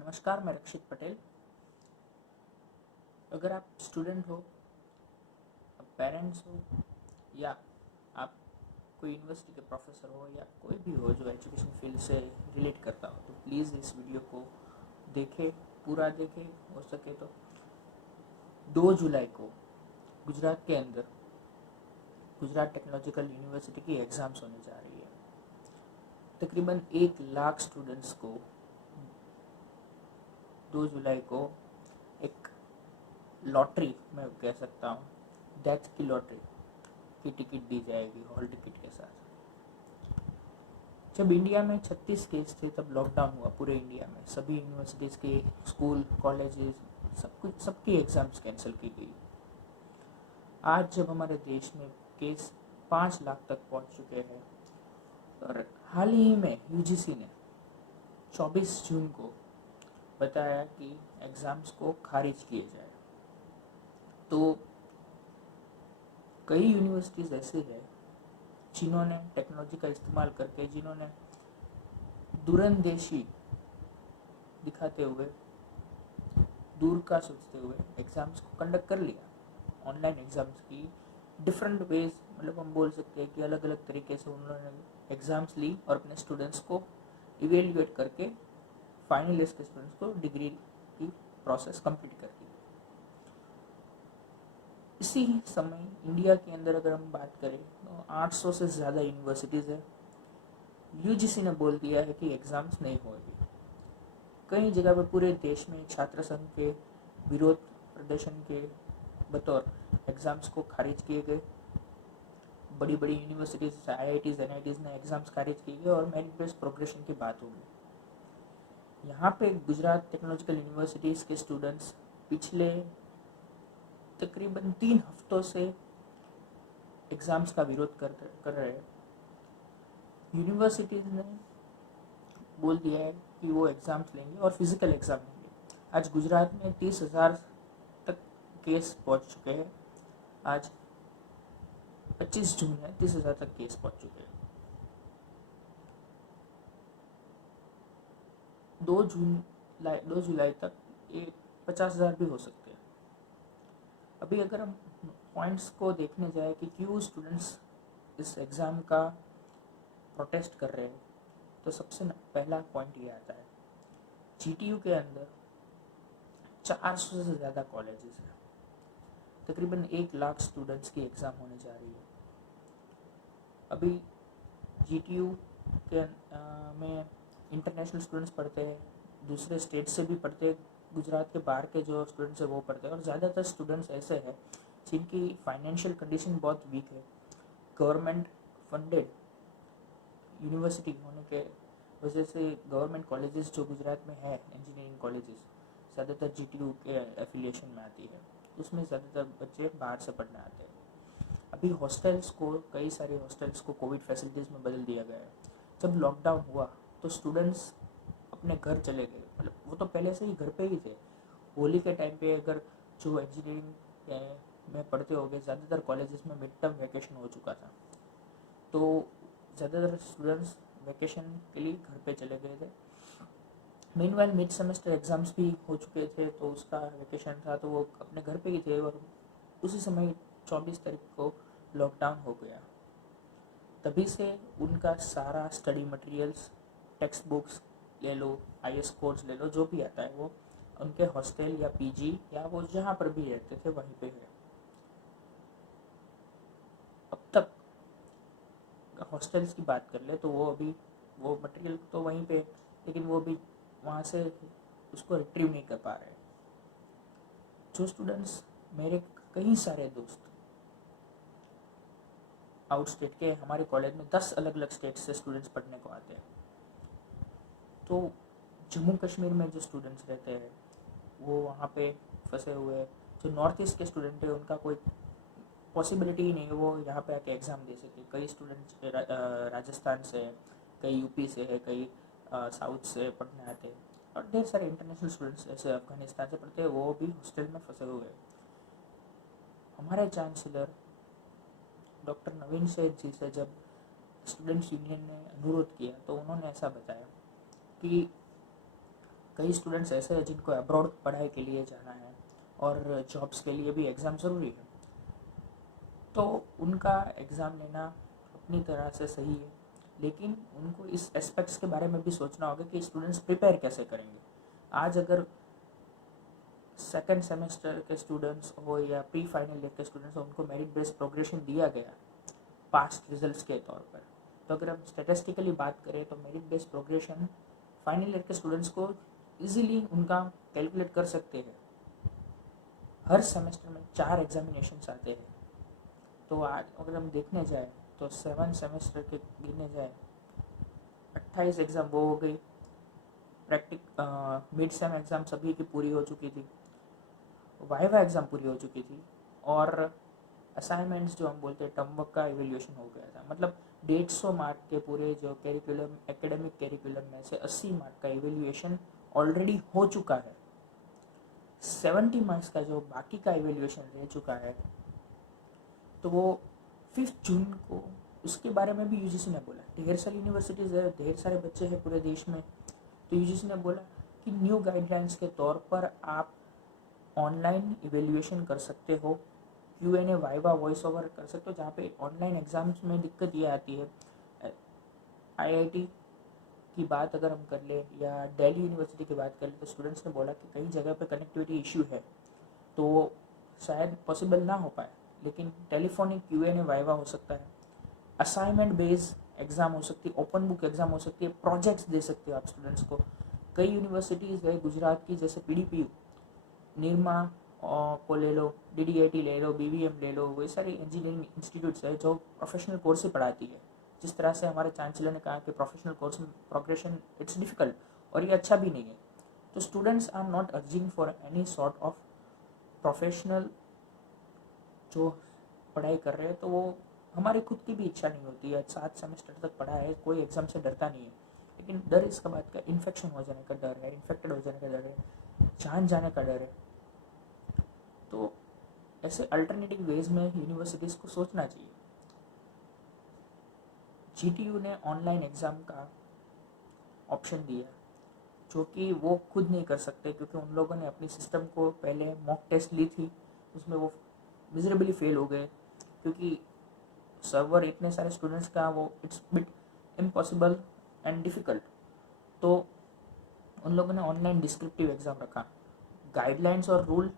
नमस्कार, मैं रक्षित पटेल। अगर आप स्टूडेंट हो, आप पेरेंट्स हो या आप कोई यूनिवर्सिटी के प्रोफेसर हो या कोई भी हो जो एजुकेशन फील्ड से रिलेट करता हो, तो प्लीज़ इस वीडियो को देखें, पूरा देखें। हो सके तो 2 जुलाई को गुजरात के अंदर गुजरात टेक्नोलॉजिकल यूनिवर्सिटी की एग्ज़ाम्स होने जा रही है। तकरीबन 1 लाख स्टूडेंट्स को 2 जुलाई को एक लॉटरी, मैं कह सकता हूँ, डेथ की लॉटरी की टिकट दी जाएगी हॉल टिकट के साथ। जब इंडिया में 36 केस थे तब लॉकडाउन हुआ पूरे इंडिया में। सभी यूनिवर्सिटीज़ के स्कूल कॉलेजेस सबकी एग्ज़ाम्स कैंसिल की गई। आज जब हमारे देश में केस 5 लाख तक पहुंच चुके हैं और हाल ही में यूजीसी ने 24 जून को बताया कि एग्ज़ाम्स को खारिज किए जाए, तो कई यूनिवर्सिटीज़ ऐसे हैं जिन्होंने टेक्नोलॉजी का इस्तेमाल करके, जिन्होंने दूरंदेशी दिखाते हुए, दूर का सोचते हुए एग्ज़ाम्स को कंडक्ट कर लिया। ऑनलाइन एग्ज़ाम्स की डिफरेंट वेज, मतलब हम बोल सकते हैं कि अलग अलग तरीके से उन्होंने एग्ज़ाम्स ली और अपने स्टूडेंट्स को इवेल्युएट करके फाइनल ईयर्स के स्टूडेंट्स को डिग्री की प्रोसेस कंप्लीट कर दी। इसी समय इंडिया के अंदर अगर हम बात करें तो 800 से ज़्यादा यूनिवर्सिटीज़ है। यूजीसी ने बोल दिया है कि एग्ज़ाम्स नहीं होगी। कई जगह पर पूरे देश में छात्र संघ के विरोध प्रदर्शन के बतौर एग्ज़ाम्स को खारिज किए गए। बड़ी बड़ी यूनिवर्सिटीज़, आईआईटीज़, एनआईटीज़ ने एग्ज़ाम्स खारिज किए गए और मेरिट बेस्ड प्रोग्रेशन की बात होगी। यहाँ पे गुजरात टेक्नोलॉजिकल यूनिवर्सिटीज़ के स्टूडेंट्स पिछले तकरीबन 3 हफ्तों से एग्ज़ाम्स का विरोध कर रहे हैं। यूनिवर्सिटीज़ ने बोल दिया है कि वो एग्ज़ाम्स लेंगे और फिज़िकल एग्ज़ाम लेंगे। आज गुजरात में 30,000 तक केस पहुंच चुके हैं। आज 25 जून है, 30,000 तक केस पहुंच चुके हैं। 2 जुलाई तक ये 50,000 भी हो सकते हैं। अभी अगर हम पॉइंट्स को देखने जाए कि क्यों स्टूडेंट्स इस एग्ज़ाम का प्रोटेस्ट कर रहे हैं, तो सबसे पहला पॉइंट ये आता है, जीटीयू के अंदर 400 से ज़्यादा कॉलेजेस हैं। तकरीबन 1 लाख स्टूडेंट्स की एग्ज़ाम होने जा रही है। अभी जीटीयू के में इंटरनेशनल स्टूडेंट्स पढ़ते हैं, दूसरे स्टेट से भी पढ़ते हैं, गुजरात के बाहर के जो स्टूडेंट्स हैं वो पढ़ते हैं, और ज़्यादातर स्टूडेंट्स ऐसे हैं जिनकी फाइनेंशियल कंडीशन बहुत वीक है। गवर्नमेंट फंडेड यूनिवर्सिटी होने के वजह से गवर्नमेंट कॉलेजेस जो गुजरात में है, इंजीनियरिंग कॉलेजेस, ज़्यादातर जीटीयू के एफिलिएशन में आती है। उसमें ज़्यादातर बच्चे बाहर से पढ़ने आते हैं। अभी हॉस्टल्स को, कई सारे हॉस्टल्स को कोविड फैसिलिटीज़ में बदल दिया गया है। जब लॉकडाउन हुआ तो स्टूडेंट्स अपने घर चले गए, मतलब वो तो पहले से ही घर पे ही थे। होली के टाइम पे अगर जो इंजीनियरिंग में पढ़ते हो गए, ज़्यादातर कॉलेजेस में मिड टर्म वैकेशन हो चुका था, तो ज़्यादातर स्टूडेंट्स वैकेशन के लिए घर पे चले गए थे। मीनवाइल मिड सेमेस्टर एग्ज़ाम्स भी हो चुके थे, तो उसका वैकेशन था, तो वो अपने घर पे ही थे। और उसी समय 24 तारीख को लॉकडाउन हो गया। तभी से उनका सारा स्टडी मटेरियल्स, टेक्स्ट बुक्स ले लो, आईएस कोर्स ले लो, जो भी आता है वो उनके हॉस्टल या पीजी या वो जहाँ पर भी रहते थे वहीं पे है। अब तक हॉस्टल्स की बात कर ले तो वो अभी वो मटेरियल तो वहीं पे, लेकिन वो भी वहाँ से उसको रिट्रीव नहीं कर पा रहे। जो स्टूडेंट्स, मेरे कई सारे दोस्त आउट स्टेट के, हमारे कॉलेज में 10 अलग अलग स्टेट से स्टूडेंट्स पढ़ने को आते हैं। तो जम्मू कश्मीर में जो स्टूडेंट्स रहते हैं वो वहाँ पे फंसे हुए हैं। जो नॉर्थ ईस्ट के स्टूडेंट है उनका कोई पॉसिबिलिटी ही नहीं है वो यहाँ पे आके एग्ज़ाम दे सके। कई स्टूडेंट्स राजस्थान से है, कई यूपी से है, कई साउथ से पढ़ने आते हैं, और ढेर सारे इंटरनेशनल स्टूडेंट्स ऐसे अफगानिस्तान से पढ़ते हैं, वो भी हॉस्टल में फंसे हुए हैं। हमारे चांसलर डॉक्टर नवीन सेठ जी से जब स्टूडेंट्स यूनियन ने अनुरोध किया तो उन्होंने ऐसा बताया कि कई स्टूडेंट्स ऐसे हैं जिनको अब्रॉड पढ़ाई के लिए जाना है और जॉब्स के लिए भी एग्ज़ाम ज़रूरी है, तो उनका एग्ज़ाम लेना अपनी तरह से सही है, लेकिन उनको इस एस्पेक्ट्स के बारे में भी सोचना होगा कि स्टूडेंट्स प्रिपेयर कैसे करेंगे। आज अगर सेकेंड सेमेस्टर के स्टूडेंट्स हो या प्री फाइनल ईयर के स्टूडेंट्स हो, उनको मेरिट बेस्ड प्रोग्रेशन दिया गया पास्ट रिजल्ट्स के तौर पर, तो अगर हम स्टेटिस्टिकली बात करें तो merit based progression final year के स्टूडेंट्स को इजीली उनका कैलकुलेट कर सकते हैं। हर सेमेस्टर में 4 एग्जामिनेशंस आते हैं, तो आज अगर हम देखने जाए तो 7 सेमेस्टर के गिने जाए 28 एग्ज़ाम वो हो गई। मिड सेम एग्ज़ाम सभी की पूरी हो चुकी थी, वाइवा एग्ज़ाम पूरी हो चुकी थी, और असाइनमेंट्स जो हम बोलते हैं टर्म वर्क का इवेल्यूएशन हो गया था। मतलब 150 मार्क के पूरे जो कैरिकुलम एकेडमिक कैरिकुलम में से 80 मार्क का इवेल्यूएशन ऑलरेडी हो चुका है। 70 मार्क्स का जो बाकी का इवेल्यूएशन रह चुका है, तो वो 5 जून को उसके बारे में भी यूजीसी ने बोला। ढेर सारी यूनिवर्सिटीज़ है, ढेर सारे बच्चे हैं पूरे देश में, तो यूजीसी ने बोला कि न्यू गाइडलाइंस के तौर पर आप ऑनलाइन इवेल्यूएशन कर सकते हो, Q&A वाइवा वॉइस ओवर कर सकते हो। जहाँ पे ऑनलाइन एग्ज़ाम्स में दिक्कत ये आती है, IIT की बात अगर हम कर ले या दिल्ली यूनिवर्सिटी की बात कर ले, तो स्टूडेंट्स ने बोला कि कई जगह पे कनेक्टिविटी इशू है, तो वो शायद पॉसिबल ना हो पाए, लेकिन टेलीफोनिक Q&A वाइवा हो सकता है, असाइनमेंट बेस्ड एग्ज़ाम हो सकती है, ओपन बुक एग्ज़ाम हो सकती है, प्रोजेक्ट्स दे सकते हो आप स्टूडेंट्स को। कई यूनिवर्सिटीज़ है गुजरात की, जैसे PDPU, निरमा को ले लो, DDIT ले लो, BVM ले लो, वही सारी इंजीनियरिंग इंस्टीट्यूट्स है जो प्रोफेशनल कोर्स ही पढ़ाती है। जिस तरह से हमारे चांसलर ने कहा कि प्रोफेशनल कोर्स में प्रोग्रेशन इट्स डिफ़िकल्ट, और ये अच्छा भी नहीं है। तो students are not urging for any sort of professional जो पढ़ाई कर रहे हैं, तो वो हमारी खुद की भी इच्छा नहीं होती है। 7 सेमेस्टर तक पढ़ा है, कोई एग्ज़ाम से डरता नहीं है, लेकिन डर इसका बात का इन्फेक्शन हो जाने का डर है, इन्फेक्टेड हो जाने का डर है, जान जाने का डर है। तो ऐसे अल्टरनेटिव वेज में यूनिवर्सिटीज़ को सोचना चाहिए। GTU ने ऑनलाइन एग्ज़ाम का ऑप्शन दिया, जो कि वो खुद नहीं कर सकते, क्योंकि उन लोगों ने अपनी सिस्टम को पहले मॉक टेस्ट ली थी, उसमें वो मिजरेबली फेल हो गए, क्योंकि सर्वर इतने सारे स्टूडेंट्स का वो it's bit impossible and difficult. तो उन लोगों ने ऑनलाइन डिस्क्रिप्टिव एग्ज़ाम रखा। गाइडलाइंस और रूल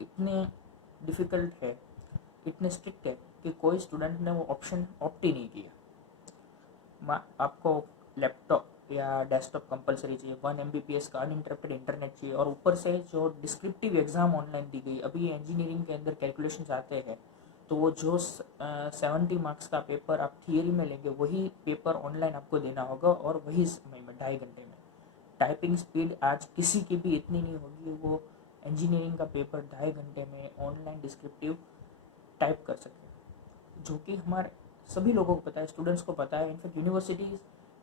इतने डिफ़िकल्ट है, इतने स्ट्रिक्ट है कि कोई स्टूडेंट ने वो ऑप्शन ऑप्ट ही नहीं किया। आपको लैपटॉप या डेस्कटॉप कंपलसरी चाहिए, 1 MBPS का अनइंटरप्टेड इंटरनेट चाहिए, और ऊपर से जो डिस्क्रिप्टिव एग्ज़ाम ऑनलाइन दी गई। अभी इंजीनियरिंग के अंदर कैलकुलेशंस आते हैं, तो वो जो 70 मार्क्स का पेपर आप थियरी में लेंगे, वही पेपर ऑनलाइन आपको देना होगा, और वही समय में 2.5 घंटे में। टाइपिंग स्पीड आज किसी की भी इतनी नहीं होगी, वो इंजीनियरिंग का पेपर 2.5 घंटे में ऑनलाइन डिस्क्रिप्टिव टाइप कर सके, जो कि हमारे सभी लोगों को पता है, स्टूडेंट्स को पता है। इनफैक्ट यूनिवर्सिटीज़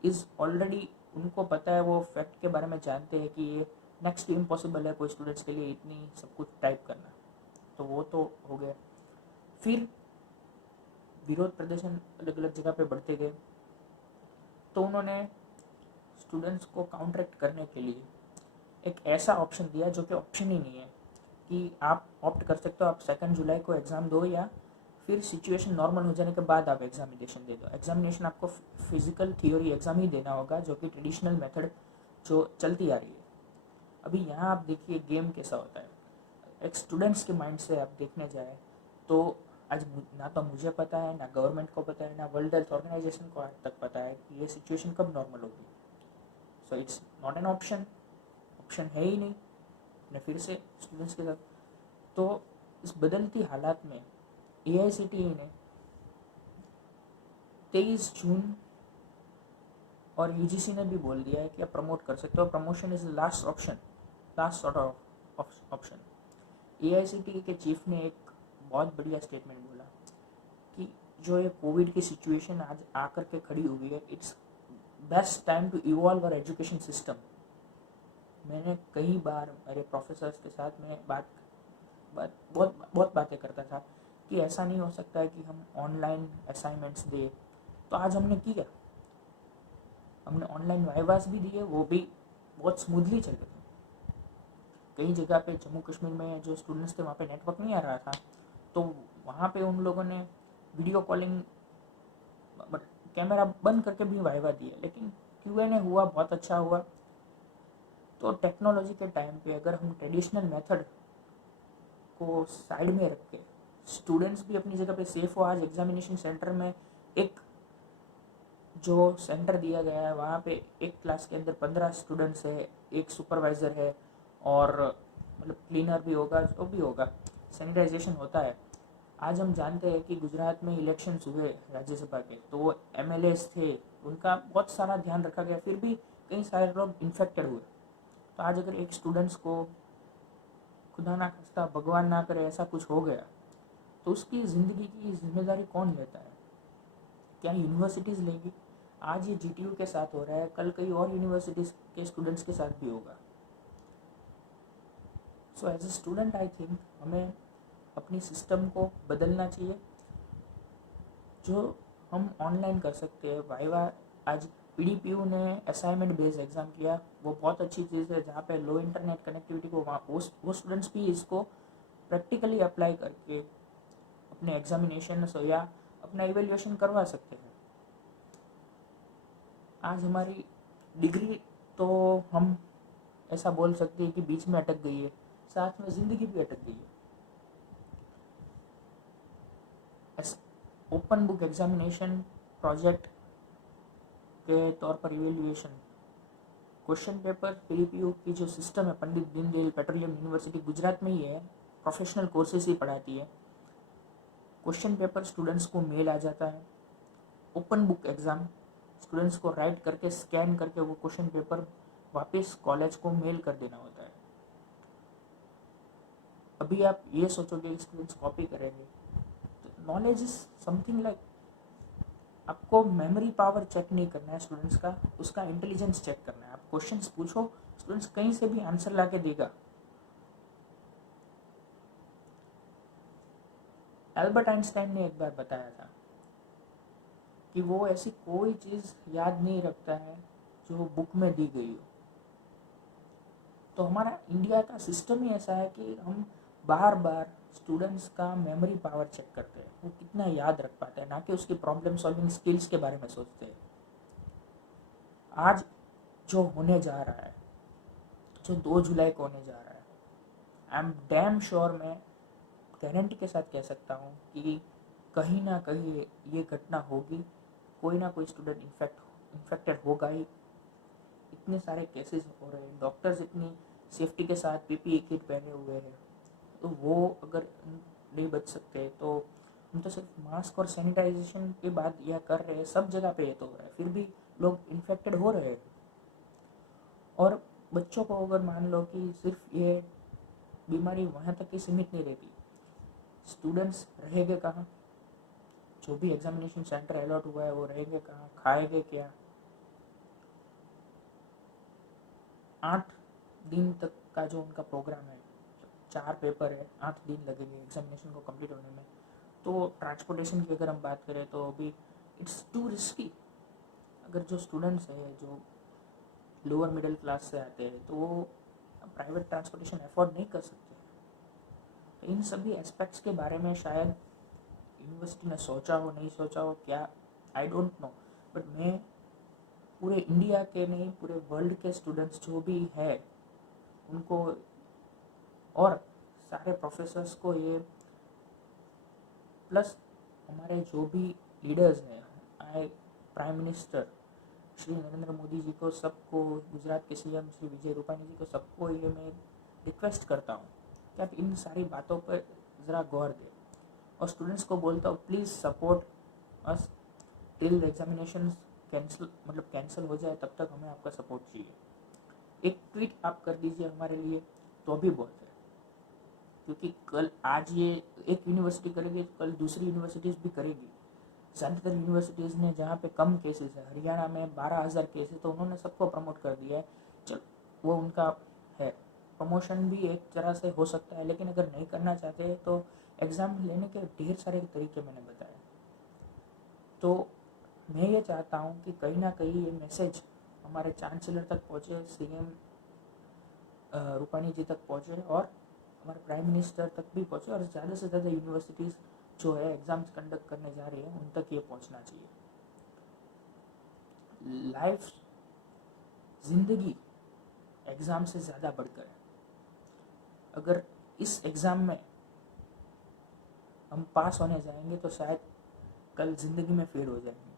इज़ ऑलरेडी, उनको पता है, वो फैक्ट के बारे में जानते हैं कि ये नेक्स्ट टू इम्पॉसिबल है कोई स्टूडेंट्स के लिए इतनी सब कुछ टाइप करना। तो वो तो हो गया। फिर विरोध प्रदर्शन अलग अलग जगह पे बढ़ते गए, तो उन्होंने स्टूडेंट्स को काउंटरैक्ट करने के लिए एक ऐसा ऑप्शन दिया जो कि ऑप्शन ही नहीं है, कि आप ऑप्ट कर सकते हो, आप 2 जुलाई को एग्ज़ाम दो, या फिर सिचुएशन नॉर्मल हो जाने के बाद आप एग्जामिनेशन दे दो। एग्जामिनेशन आपको फिजिकल थियोरी एग्ज़ाम ही देना होगा, जो कि ट्रेडिशनल मेथड जो चलती आ रही है। अभी यहाँ आप देखिए गेम कैसा होता है। एक स्टूडेंट्स के माइंड से आप देखने जाए तो आज ना तो मुझे पता है, ना गवर्नमेंट को पता है, ना वर्ल्ड हेल्थ ऑर्गेनाइजेशन को आज तक पता है कि ये सिचुएशन कब नॉर्मल होगी। So it's not an option, option है ही नहीं। ने फिर से स्टूडेंट्स के साथ, तो इस बदलती हालात में AICTE ने 23 जून और UGC ने भी बोल दिया है कि आप प्रमोट कर सकते हो। Promotion is last option, last sort of option. AICTE के चीफ ने एक बहुत बढ़िया स्टेटमेंट बोला कि जो ये कोविड की सिचुएशन आज आकर के खड़ी हुई है, it's best time to evolve our education system. मैंने कई बार मेरे प्रोफेसर्स के साथ में बहुत बातें करता था कि ऐसा नहीं हो सकता है कि हम ऑनलाइन असाइनमेंट्स दें। तो आज हमने किया, हमने ऑनलाइन वाइवास भी दिए, वो भी बहुत स्मूथली चल गए। कई जगह पे जम्मू कश्मीर में जो स्टूडेंट्स थे वहाँ पे नेटवर्क नहीं आ रहा था, तो वहाँ पे उन लोगों ने वीडियो कॉलिंग कैमरा बंद करके भी वाइवा दिए, लेकिन Q&A हुआ, बहुत अच्छा हुआ। तो टेक्नोलॉजी के टाइम पे अगर हम ट्रेडिशनल मेथड को साइड में रख के स्टूडेंट्स भी अपनी जगह पे सेफ हो, आज एग्जामिनेशन सेंटर में एक जो सेंटर दिया गया है वहाँ पे एक क्लास के अंदर 15 स्टूडेंट्स है, एक सुपरवाइज़र है और मतलब क्लीनर भी होगा, जो भी होगा, सैनिटाइजेशन होता है। आज हम जानते हैं कि गुजरात में इलेक्शंस हुए राज्यसभा के, तो वो MLAs थे, उनका बहुत सारा ध्यान रखा गया, फिर भी कई सारे लोग इन्फेक्टेड हुए। तो आज अगर एक स्टूडेंट्स को खुदा ना खास्ता, भगवान ना करे, ऐसा कुछ हो गया तो उसकी ज़िंदगी की जिम्मेदारी कौन लेता है? क्या यूनिवर्सिटीज़ लेंगी? आज ये GTU के साथ हो रहा है, कल कई और यूनिवर्सिटीज़ के स्टूडेंट्स के साथ भी होगा। So as a student I think हमें अपनी सिस्टम को बदलना चाहिए। जो हम ऑनलाइन कर सकते हैं, वाइवा आज PDPU ने असाइनमेंट बेस्ड एग्ज़ाम किया, वो बहुत अच्छी चीज़ है, जहाँ पे लो इंटरनेट कनेक्टिविटी को वहाँ वो स्टूडेंट्स भी इसको प्रैक्टिकली अप्लाई करके अपने एग्जामिनेशन या अपना इवेल्युएशन करवा सकते हैं। आज हमारी डिग्री तो हम ऐसा बोल सकते हैं कि बीच में अटक गई है, साथ में ज़िंदगी भी अटक गई है। ओपन बुक एग्जामिनेशन प्रोजेक्ट के तौर पर इवेल्युएशन, क्वेश्चन पेपर PDPU की जो सिस्टम है, पंडित दीनदयाल पेट्रोलियम यूनिवर्सिटी गुजरात में ही है, प्रोफेशनल कोर्सेज ही पढ़ाती है। क्वेश्चन पेपर स्टूडेंट्स को मेल आ जाता है। ओपन बुक एग्ज़ाम स्टूडेंट्स को राइट करके स्कैन करके वो क्वेश्चन पेपर वापस कॉलेज को मेल कर देना होता है। अभी आप ये सोचोगे स्टूडेंट्स कॉपी करेंगे, तो नॉलेज इज समथिंग लाइक, आपको मेमोरी पावर चेक नहीं करना है स्टूडेंट्स का, उसका इंटेलिजेंस चेक करना है। आप क्वेश्चंस पूछो, स्टूडेंट्स कहीं से भी आंसर ला के देगा। एल्बर्ट आइंस्टाइन ने एक बार बताया था कि वो ऐसी कोई चीज़ याद नहीं रखता है जो बुक में दी गई हो। तो हमारा इंडिया का सिस्टम ही ऐसा है कि हम बार बार स्टूडेंट्स का मेमोरी पावर चेक करते हैं, वो कितना याद रख पाते हैं, ना कि उसकी प्रॉब्लम सॉल्विंग स्किल्स के बारे में सोचते हैं। आज जो होने जा रहा है, जो 2 जुलाई को होने जा रहा है, आई एम डैम श्योर, मैं गारंटी के साथ कह सकता हूँ कि कहीं ना कहीं ये घटना होगी, कोई ना कोई स्टूडेंट इन्फेक्टेड होगा ही। इतने सारे केसेस हो रहे हैं, डॉक्टर्स इतनी सेफ्टी के साथ PPE किट पहने हुए हैं, तो वो अगर नहीं बच सकते तो हम तो सिर्फ मास्क और सैनिटाइजेशन के बाद यह कर रहे हैं, सब जगह पे ये तो हो रहा है, फिर भी लोग इन्फेक्टेड हो रहे हैं। और बच्चों को अगर मान लो कि सिर्फ ये बीमारी वहाँ तक ही सीमित नहीं रहती, स्टूडेंट्स रहेंगे कहाँ? जो भी एग्जामिनेशन सेंटर अलॉट हुआ है वो रहेंगे कहाँ, खाएंगे क्या? 8 दिन तक का जो उनका प्रोग्राम है, 4 पेपर है, 8 दिन लगेंगे एग्जामिनेशन को कंप्लीट होने में। तो ट्रांसपोर्टेशन की अगर हम बात करें तो अभी इट्स टू रिस्की। अगर जो स्टूडेंट्स हैं जो लोअर मिडिल क्लास से आते हैं तो वो प्राइवेट ट्रांसपोर्टेशन अफोर्ड नहीं कर सकते। तो इन सभी एस्पेक्ट्स के बारे में शायद यूनिवर्सिटी ने सोचा हो, नहीं सोचा हो, क्या, आई डोंट नो, बट मैं पूरे इंडिया के नहीं, पूरे वर्ल्ड के स्टूडेंट्स जो भी है उनको और सारे प्रोफेसर्स को ये, प्लस हमारे जो भी लीडर्स हैं, आए प्राइम मिनिस्टर श्री नरेंद्र मोदी जी को, सबको, गुजरात के CM श्री विजय रूपानी जी को, सबको ये मैं रिक्वेस्ट करता हूँ कि आप इन सारी बातों पर ज़रा गौर दें। और स्टूडेंट्स को बोलता हूँ, please support us till examination cancel हो जाए, तब तक हमें आपका सपोर्ट चाहिए। एक ट्वीट आप कर दीजिए हमारे लिए तो भी बहुत है, क्योंकि कल आज ये एक यूनिवर्सिटी करेगी, कल दूसरी यूनिवर्सिटीज़ भी करेगी। ज़्यादातर यूनिवर्सिटीज़ ने जहाँ पे कम केसेस है, हरियाणा में 12,000 केसेस, तो उन्होंने सबको प्रमोट कर दिया है। चल, वो उनका है, प्रमोशन भी एक तरह से हो सकता है, लेकिन अगर नहीं करना चाहते तो एग्ज़ाम लेने के ढेर सारे तरीके मैंने बताए। तो मैं ये चाहता हूँ कि कहीं ना कहीं ये मैसेज हमारे चांसलर तक पहुँचे, CM रूपानी जी तक पहुँचे और हमारे प्राइम मिनिस्टर तक भी पहुँचे और ज़्यादा से ज़्यादा यूनिवर्सिटीज़ जो है एग्ज़ाम्स कंडक्ट करने जा रही है उन तक ये पहुँचना चाहिए। लाइफ ज़िंदगी एग्ज़ाम से ज़्यादा बढ़कर है। अगर इस एग्ज़ाम में हम पास होने जाएंगे तो शायद कल ज़िंदगी में फेल हो जाएंगे।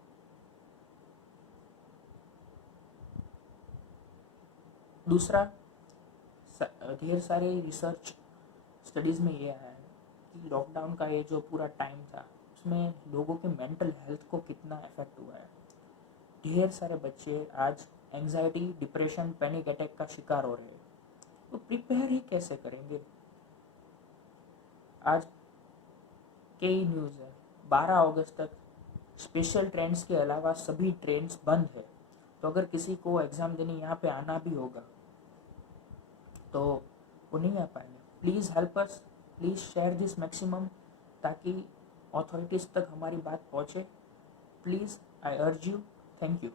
दूसरा, ढेर सारे रिसर्च स्टडीज़ में ये आया है कि लॉकडाउन का ये जो पूरा टाइम था उसमें लोगों के मेंटल हेल्थ को कितना इफेक्ट हुआ है। ढेर सारे बच्चे आज एंजाइटी, डिप्रेशन, पैनिक अटैक का शिकार हो रहे हैं। तो प्रिपेयर ही कैसे करेंगे? आज कई न्यूज़ है 12 अगस्त तक स्पेशल ट्रेन्स के अलावा सभी ट्रेन्स बंद है। तो अगर किसी को एग्ज़ाम देने यहाँ पे आना भी होगा तो वो नहीं आ पाएंगे। Please help us, please share this maximum ताकि अथॉरिटीज़ तक हमारी बात पहुँचे। Please, I urge you. Thank you.